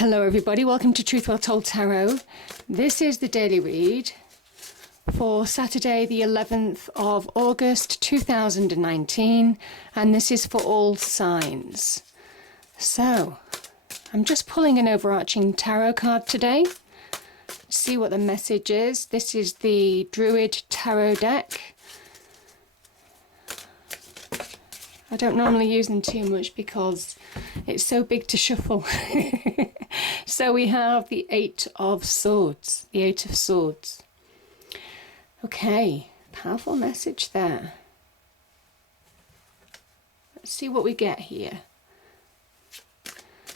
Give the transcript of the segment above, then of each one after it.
Hello everybody, welcome to Truth Well Told Tarot. This is the daily read for Saturday the 11th of August 2019, and this is for all signs. So, I'm just pulling an overarching tarot card today. See what the message is. This is the Druid Tarot deck. I don't normally use them too much because it's so big to shuffle. So we have the Eight of Swords. The Eight of Swords. Okay, powerful message there. Let's see what we get here.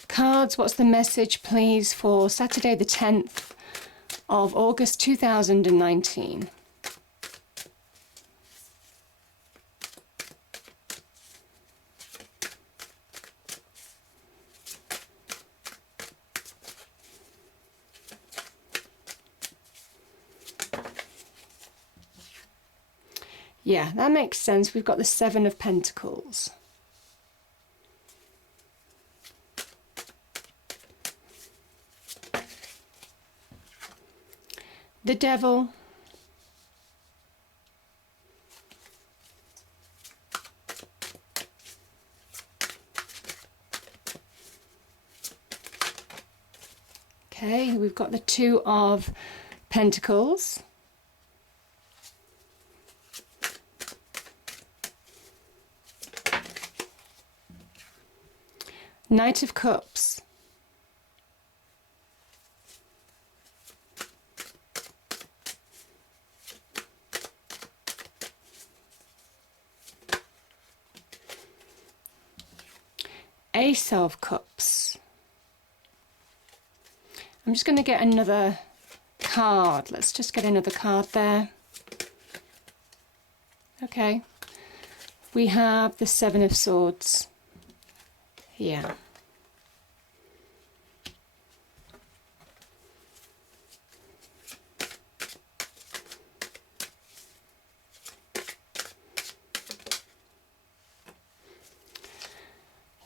Cards, what's the message please for Saturday the 10th of August 2019? Yeah, that makes sense. We've got the Seven of Pentacles. The Devil. Okay, we've got the Two of Pentacles. Knight of Cups. Ace of Cups. I'm just going to get another card. Let's just get another card there. Okay. We have the Seven of Swords. Yeah.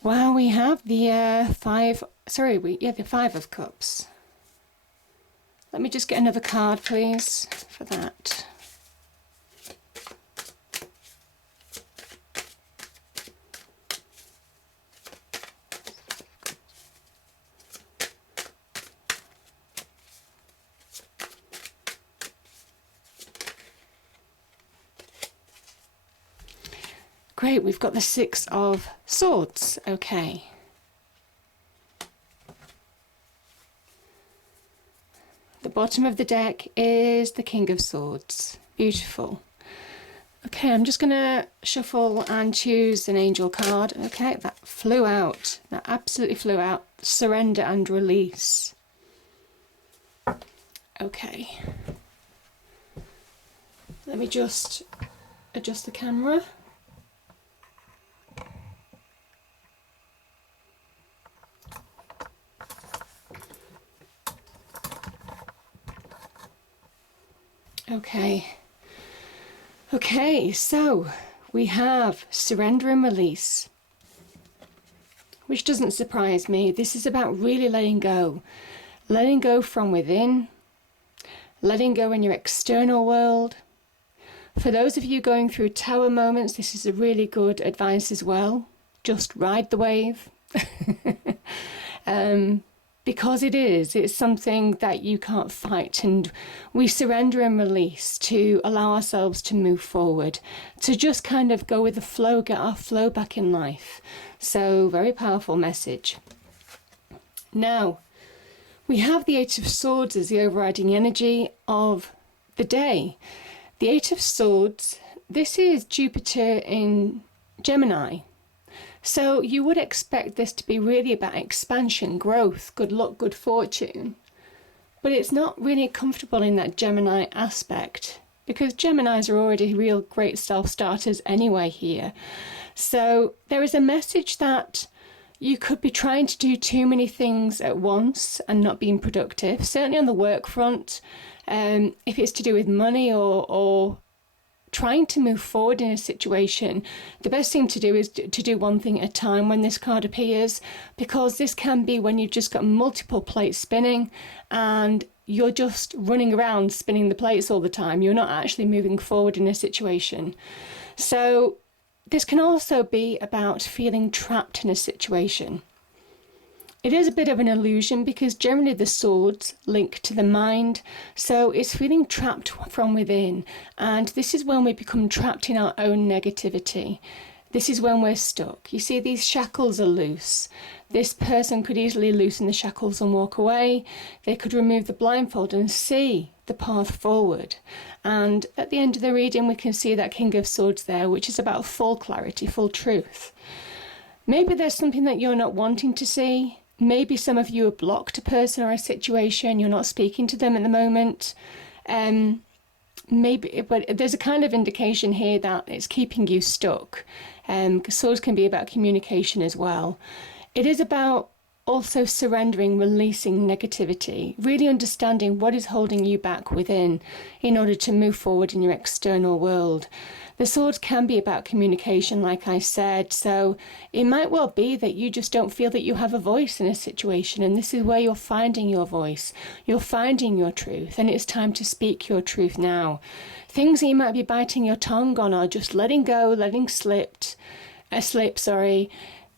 Wow, we have the the Five of Cups. Let me just get another card, please, for that. Great, we've got the Six of Swords. Okay. The bottom of the deck is the King of Swords. Beautiful. Okay, I'm just going to shuffle and choose an angel card. Okay, that flew out. That absolutely flew out. Surrender and release. Okay. Let me just adjust the camera. Okay, so we have surrender and release, which doesn't surprise me. This is about really letting go from within, letting go in your external world. For those of you going through tower moments, this is a really good advice as well. Just ride the wave. Because it's something that you can't fight, and we surrender and release to allow ourselves to move forward, to just kind of go with the flow, get our flow back in life. So very powerful message. Now, we have the Eight of Swords as the overriding energy of the day. The Eight of Swords, this is Jupiter in Gemini. So you would expect this to be really about expansion, growth, good luck, good fortune. But it's not really comfortable in that Gemini aspect, because Geminis are already real great self-starters anyway here. So there is a message that you could be trying to do too many things at once and not being productive, certainly on the work front. If it's to do with money or trying to move forward in a situation, the best thing to do is to do one thing at a time when this card appears, because this can be when you've just got multiple plates spinning and you're just running around spinning the plates all the time. You're not actually moving forward in a situation. So this can also be about feeling trapped in a situation. It is a bit of an illusion because generally the swords link to the mind, so it's feeling trapped from within, and this is when we become trapped in our own negativity. This is when we're stuck. You see, these shackles are loose. This person could easily loosen the shackles and walk away. They could remove the blindfold and see the path forward. And at the end of the reading, we can see that King of Swords there, which is about full clarity, full truth. Maybe there's something that you're not wanting to see. Maybe some of you have blocked a person or a situation. You're not speaking to them at the moment. Maybe, but there's a kind of indication here that it's keeping you stuck. Because swords can be about communication as well. It is about also surrendering, releasing negativity, really understanding what is holding you back within in order to move forward in your external world. The swords can be about communication, like I said, so it might well be that you just don't feel that you have a voice in a situation, and this is where you're finding your voice, you're finding your truth, and it's time to speak your truth now. Things that you might be biting your tongue on are just letting go, letting slip.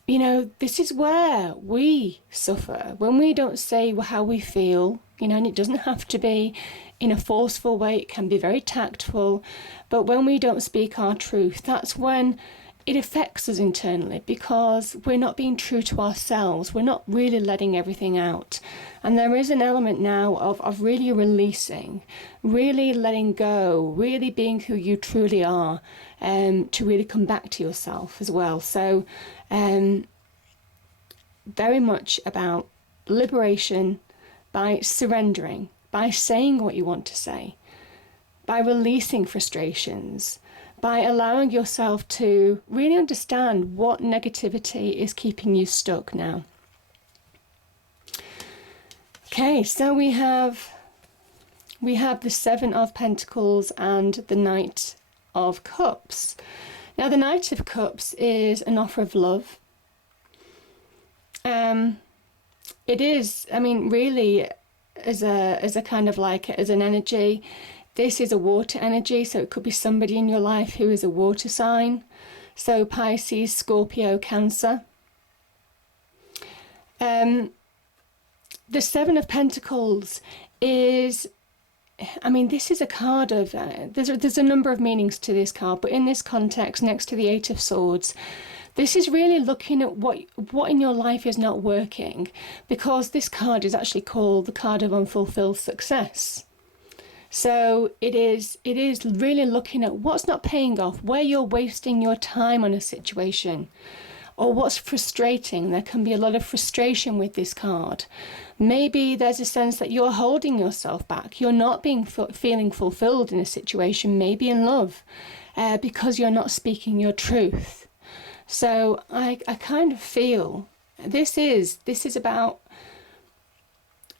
You know, this is where we suffer, when we don't say how we feel, you know, and it doesn't have to be in a forceful way, it can be very tactful, but when we don't speak our truth, that's when it affects us internally, because we're not being true to ourselves, we're not really letting everything out. And there is an element now of really releasing, really letting go, really being who you truly are, to really come back to yourself as well. So very much about liberation by surrendering, by saying what you want to say, by releasing frustrations, by allowing yourself to really understand what negativity is keeping you stuck now. Okay, so we have the Seven of Pentacles and the Knight of Cups. Now the Knight of Cups is an offer of love. It is, I mean, really, as a kind of like, as an energy, this is a water energy, so it could be somebody in your life who is a water sign. So Pisces, Scorpio, Cancer. The Seven of Pentacles is, I mean, this is a card of, there's a number of meanings to this card, but in this context, next to the Eight of Swords, this is really looking at what in your life is not working, because this card is actually called the card of unfulfilled success. So it is really looking at what's not paying off, where you're wasting your time on a situation, or what's frustrating. There can be a lot of frustration with this card. Maybe there's a sense that you're holding yourself back. You're not feeling fulfilled in a situation, maybe in love, because you're not speaking your truth. So I kind of feel this is about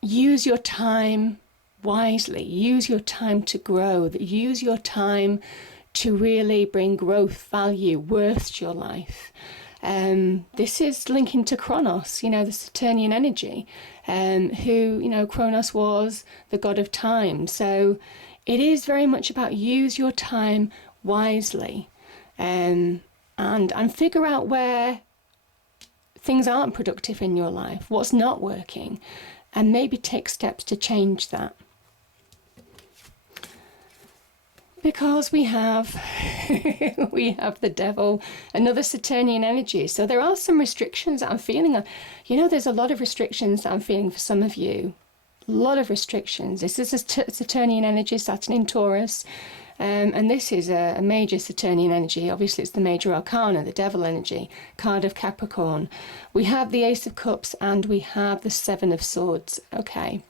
use your time wisely, use your time to grow, use your time to really bring growth, value, worth to your life. This is linking to Kronos, you know, the Saturnian energy, who, you know, Kronos was the god of time. So it is very much about use your time wisely, and figure out where things aren't productive in your life, what's not working, and maybe take steps to change that. Because we have the Devil, another Saturnian energy. So there are some restrictions that I'm feeling. You know, there's a lot of restrictions that I'm feeling for some of you. A lot of restrictions. This is a Saturnian energy, Saturn in Taurus. And this is a major Saturnian energy. Obviously, it's the major arcana, the Devil energy, card of Capricorn. We have the Ace of Cups and we have the Seven of Swords. Okay.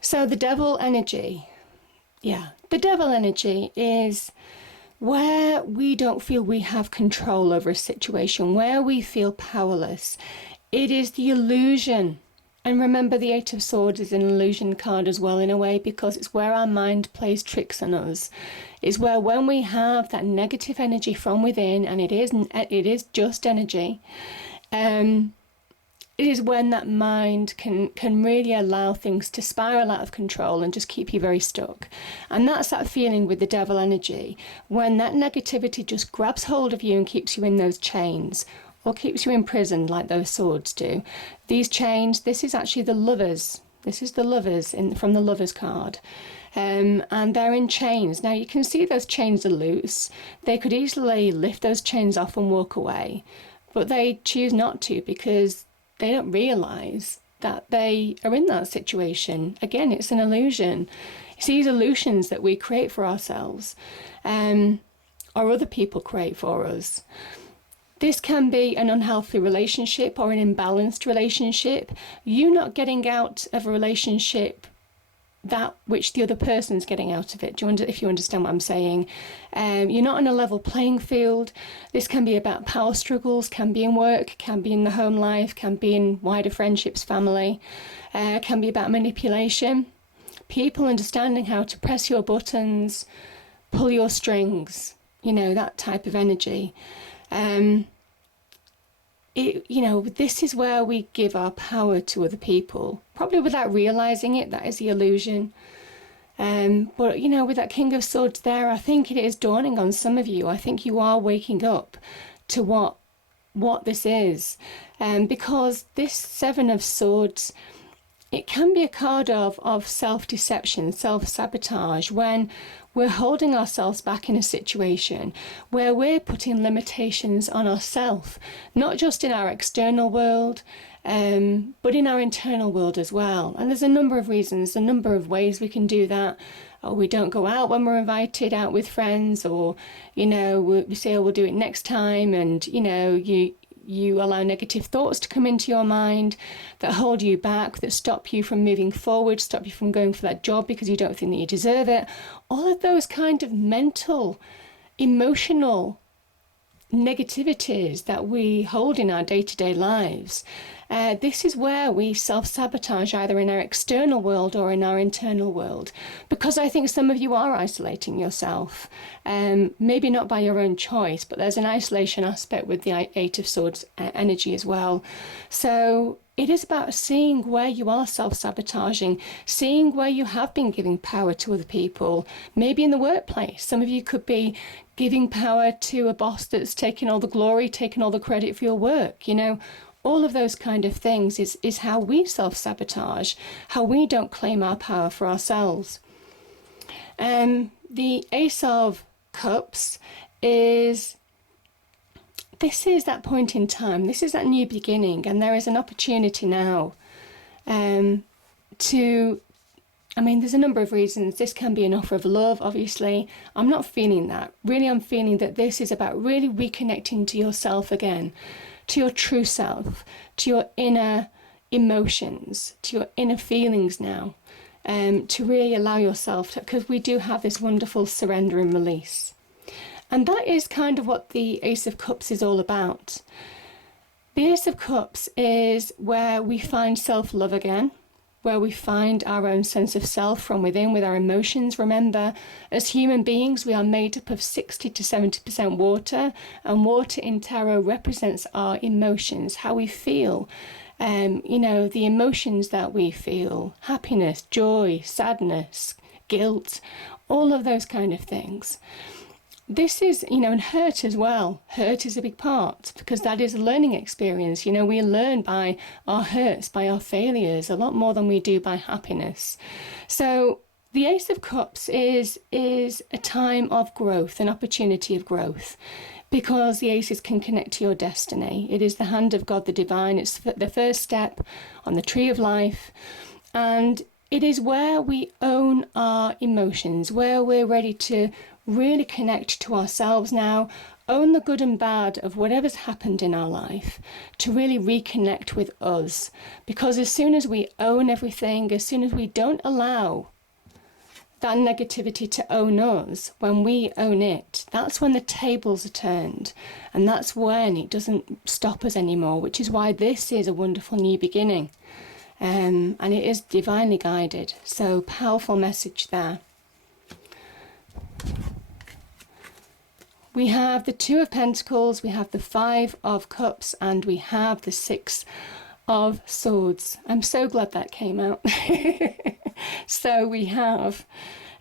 So the Devil energy. Yeah, the Devil energy is where we don't feel we have control over a situation, where we feel powerless. It is the illusion And remember, the Eight of Swords is an illusion card as well, in a way, because it's where our mind plays tricks on us. It's where, when we have that negative energy from within, and it is just energy, it is when that mind can really allow things to spiral out of control and just keep you very stuck. And that's that feeling with the devil energy, when that negativity just grabs hold of you and keeps you in those chains, or keeps you imprisoned like those swords do. These chains, this is actually the lovers. This is the lovers from the lovers card. And they're in chains. Now you can see those chains are loose. They could easily lift those chains off and walk away, but they choose not to, because they don't realize that they are in that situation. Again, it's an illusion. It's these illusions that we create for ourselves, or other people create for us. This can be an unhealthy relationship or an imbalanced relationship. You not getting out of a relationship that which the other person's getting out of it. If you understand what I'm saying? You're not on a level playing field. This can be about power struggles, can be in work, can be in the home life, can be in wider friendships, family, can be about manipulation. People understanding how to press your buttons, pull your strings, that type of energy. This is where we give our power to other people, probably without realizing it. That is the illusion. But with that King of Swords there, I think it is dawning on some of you. I think you are waking up to what this is, because this Seven of Swords, it can be a card of self-deception, self-sabotage, when we're holding ourselves back in a situation where we're putting limitations on ourselves, not just in our external world, but in our internal world as well. And there's a number of reasons, a number of ways we can do that. Or we don't go out when we're invited out with friends, or, we say, oh, we'll do it next time, and, you allow negative thoughts to come into your mind that hold you back, that stop you from moving forward, stop you from going for that job because you don't think that you deserve it. All of those kind of mental, emotional negativities that we hold in our day-to-day lives. This is where we self-sabotage, either in our external world or in our internal world, because I think some of you are isolating yourself, maybe not by your own choice, but there's an isolation aspect with the Eight of Swords energy as well. So it is about seeing where you are self-sabotaging, seeing where you have been giving power to other people, maybe in the workplace. Some of you could be giving power to a boss that's taking all the glory, taking all the credit for your work, All of those kind of things is how we self-sabotage, how we don't claim our power for ourselves. The Ace of Cups this is that point in time. This is that new beginning, and there is an opportunity now there's a number of reasons. This can be an offer of love, obviously. I'm not feeling that. Really, I'm feeling that this is about really reconnecting to yourself again, to your true self, to your inner emotions, to your inner feelings now, to really allow yourself to, because we do have this wonderful surrender and release. And that is kind of what the Ace of Cups is all about. The Ace of Cups is where we find self-love again, where we find our own sense of self from within with our emotions. Remember, as human beings, we are made up of 60 to 70% water, and water in tarot represents our emotions, how we feel, the emotions that we feel, happiness, joy, sadness, guilt, all of those kind of things. This is, and hurt as well. Hurt is a big part, because that is a learning experience. We learn by our hurts, by our failures, a lot more than we do by happiness. So the Ace of Cups is a time of growth, an opportunity of growth, because the aces can connect to your destiny. It is the hand of God, the divine. It's the first step on the tree of life. And it is where we own our emotions, where we're ready to really connect to ourselves now, own the good and bad of whatever's happened in our life, to really reconnect with us. Because as soon as we own everything, as soon as we don't allow that negativity to own us, when we own it, that's when the tables are turned, and that's when it doesn't stop us anymore, which is why this is a wonderful new beginning. and it is divinely guided. So powerful message there. We have the Two of Pentacles, we have the Five of Cups, and we have the Six of Swords. I'm so glad that came out. So we have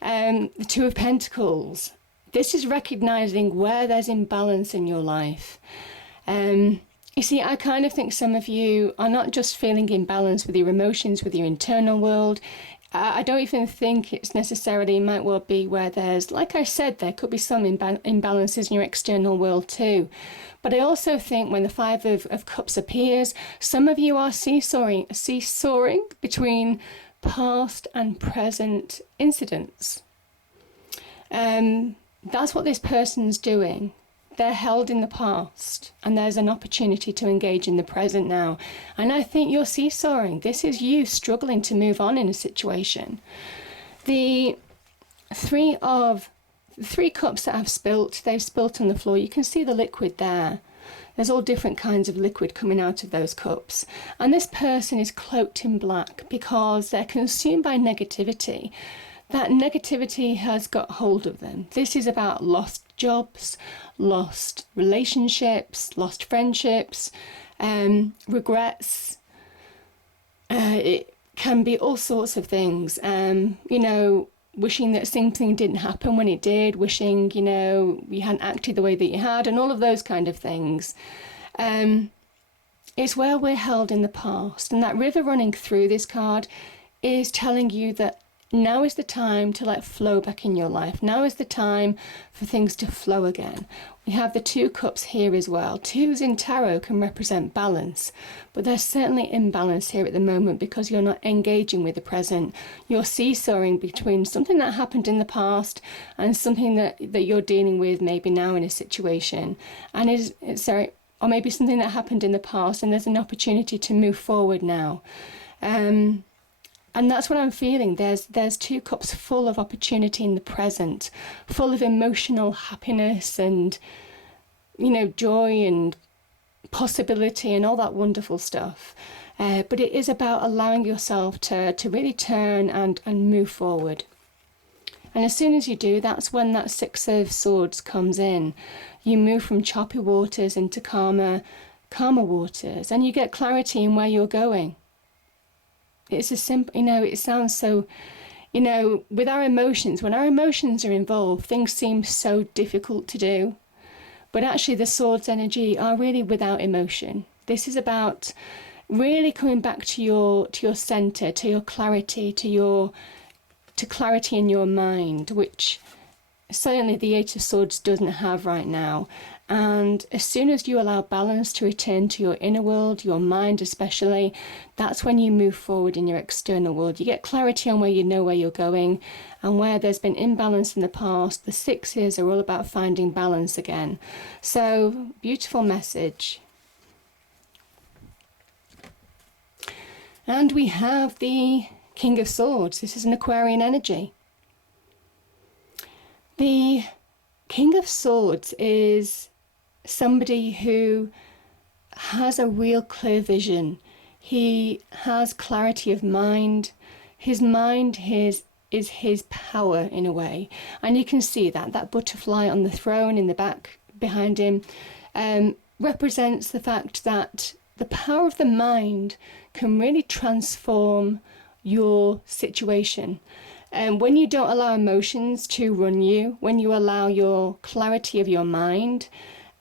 the Two of Pentacles. This is recognizing where there's imbalance in your life. You see, I kind of think some of you are not just feeling imbalance with your emotions, with your internal world. I don't even think it's necessarily, it might well be where there's, like I said, there could be some imbalances in your external world too. But I also think when the Five of Cups appears, some of you are seesawing between past and present incidents. That's what this person's doing. They're held in the past, and there's an opportunity to engage in the present now. And I think you're seesawing. This is you struggling to move on in a situation. The three cups that I've spilt, they've spilt on the floor. You can see the liquid there. There's all different kinds of liquid coming out of those cups. And this person is cloaked in black because they're consumed by negativity. That negativity has got hold of them. This is about lost jobs, lost relationships, lost friendships, regrets. It can be all sorts of things. Wishing that something didn't happen when it did, wishing, you hadn't acted the way that you had, and all of those kind of things. It's where we're held in the past. And that river running through this card is telling you that now is the time to let flow back in your life. Now is the time for things to flow again. We have the Two Cups here as well. Twos in tarot can represent balance, but there's certainly imbalance here at the moment because you're not engaging with the present. You're seesawing between something that happened in the past and something that you're dealing with maybe now in a situation. And or maybe something that happened in the past and there's an opportunity to move forward now. And that's what I'm feeling. There's two cups full of opportunity in the present, full of emotional happiness and, joy and possibility and all that wonderful stuff. But it is about allowing yourself to really turn and move forward. And as soon as you do, that's when that Six of Swords comes in. You move from choppy waters into calmer waters, and you get clarity in where you're going. It's a simple, it sounds so, with our emotions, when our emotions are involved, things seem so difficult to do. But actually the Swords energy are really without emotion. This is about really coming back to your center, to your clarity, to clarity in your mind, which certainly the Eight of Swords doesn't have right now. And as soon as you allow balance to return to your inner world, your mind especially, that's when you move forward in your external world. You get clarity on where you know where you're going, and where there's been imbalance in the past, the Sixes are all about finding balance again. So, beautiful message. And we have the King of Swords. This is an Aquarian energy. The King of Swords is somebody who has a real clear vision. He has clarity of mind. His mind is his power in a way. And you can see that butterfly on the throne in the back behind him represents the fact that the power of the mind can really transform your situation. And when you don't allow emotions to run you, when you allow your clarity of your mind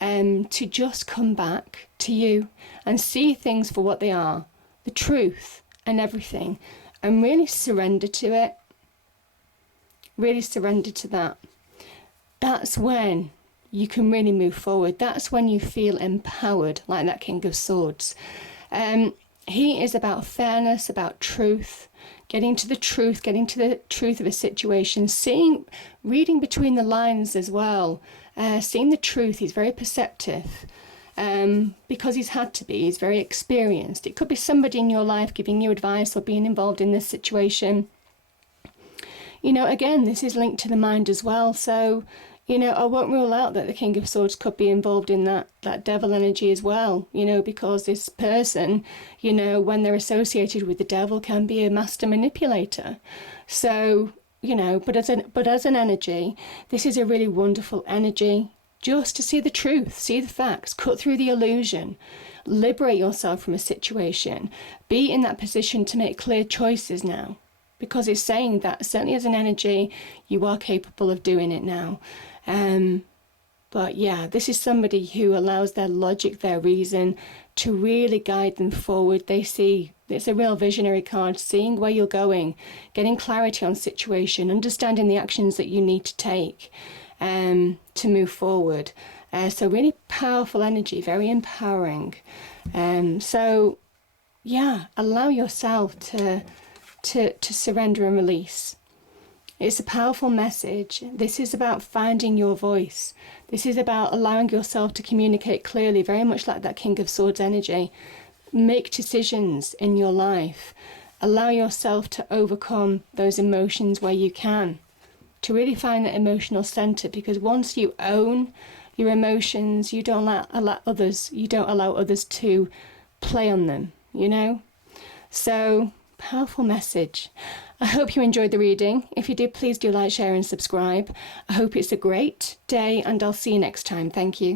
to just come back to you and see things for what they are, the truth and everything, and really surrender to it, really surrender to that, that's when you can really move forward. That's when you feel empowered, like that King of Swords. He is about fairness, about truth, getting to the truth of a situation, reading between the lines as well, seeing the truth. He's very perceptive because he's had to be. He's very experienced. It could be somebody in your life giving you advice or being involved in this situation. Again, this is linked to the mind as well. So, You know, I won't rule out that the King of Swords could be involved in that devil energy as well, you know, because this person, you know, when they're associated with the devil, can be a master manipulator. So, you know, but as an energy, this is a really wonderful energy, just to see the truth, see the facts, cut through the illusion, liberate yourself from a situation, be in that position to make clear choices now. Because it's saying that, certainly as an energy, you are capable of doing it now. But yeah, this is somebody who allows their logic, their reason to really guide them forward. They see, it's a real visionary card, seeing where you're going, getting clarity on situation, understanding the actions that you need to take to move forward. So really powerful energy, very empowering. So yeah, allow yourself to surrender and release. It's a powerful message. This is about finding your voice. This is about allowing yourself to communicate clearly, very much like that King of Swords energy. Make decisions in your life. Allow yourself to overcome those emotions where you can, to really find that emotional center, because once you own your emotions, you don't allow others to play on them, you know? So, powerful message. I hope you enjoyed the reading. If you did, please do like, share and subscribe. I hope it's a great day, and I'll see you next time. Thank you.